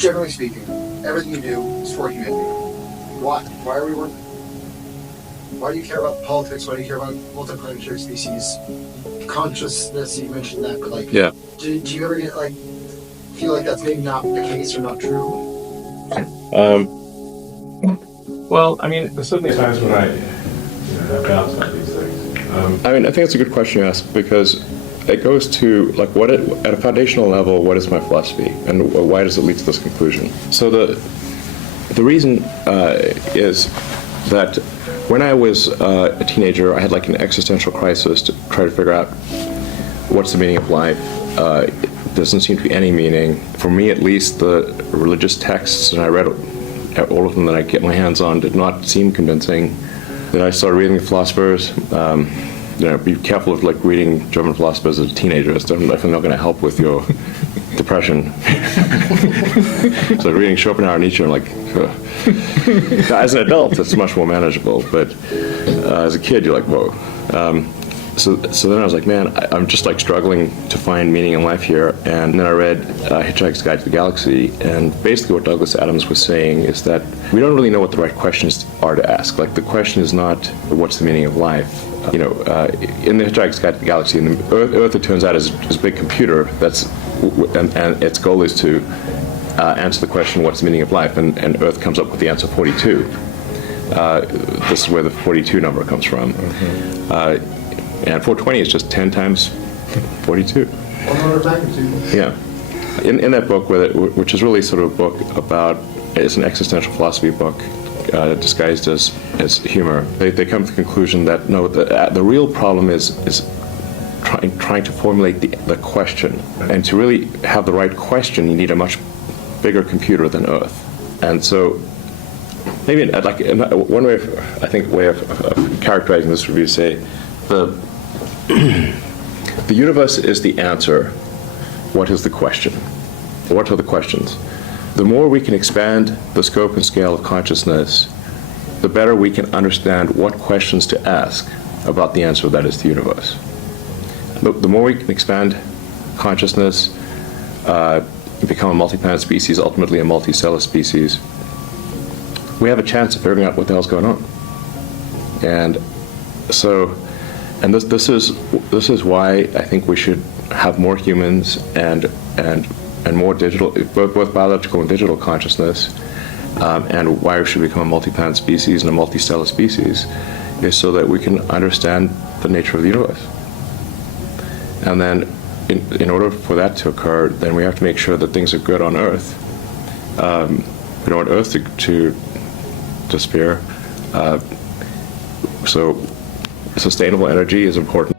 generally speaking, everything you do is for humanity. Why? Why are we working? Why do you care about politics? Why do you care about multiplanetary species? Consciousness, you mentioned that, but like, yeah. do you ever get like, feel like that's maybe not the case or not true? Well, I mean, there's certainly times when I have doubts about these things. I mean, I think it's a good question you ask, because it goes to, like, at a foundational level, what is my philosophy, and why does it lead to this conclusion? So the reason is that when I was a teenager, I had like an existential crisis to try to figure out what's the meaning of life. It doesn't seem to be any meaning. For me, at least, the religious texts, and I read all of them that I get my hands on, did not seem convincing. Then I started reading the philosophers. Be careful of like reading German philosophers as a teenager. It's definitely not going to help with your depression. So reading Schopenhauer and Nietzsche, I'm like, as an adult, it's much more manageable. But as a kid, you're like, whoa. So then I was like, man, I'm just like struggling to find meaning in life here. And then I read Hitchhiker's Guide to the Galaxy, and basically what Douglas Adams was saying is that we don't really know what the right questions are to ask. Like, the question is not what's the meaning of life. In the Hitchhiker's Guide to the Galaxy, and Earth, it turns out, is a big computer and its goal is to answer the question, what's the meaning of life? And Earth comes up with the answer 42. This is where the 42 number comes from. Mm-hmm. And 420 is just 10 times 42. 100 magnitude. Yeah. In that book, which is really sort of a book about, it's an existential philosophy book disguised as humor, they come to the conclusion that no, the real problem is trying to formulate the question. And to really have the right question, you need a much bigger computer than Earth. And so maybe like one way of characterizing this would be to say the universe is the answer. What is the question? What are the questions? The more we can expand the scope and scale of consciousness, the better we can understand what questions to ask about the answer that is the universe. The more we can expand consciousness, become a multi-planet species, ultimately a multicellular species, we have a chance of figuring out what the hell's going on. And so, and this is why I think we should have more humans and more digital, both biological and digital consciousness, and why we should become a multi-planet species and a multicellular species, is so that we can understand the nature of the universe. And then, in order for that to occur, then we have to make sure that things are good on Earth. We don't want Earth to disappear. So sustainable energy is important.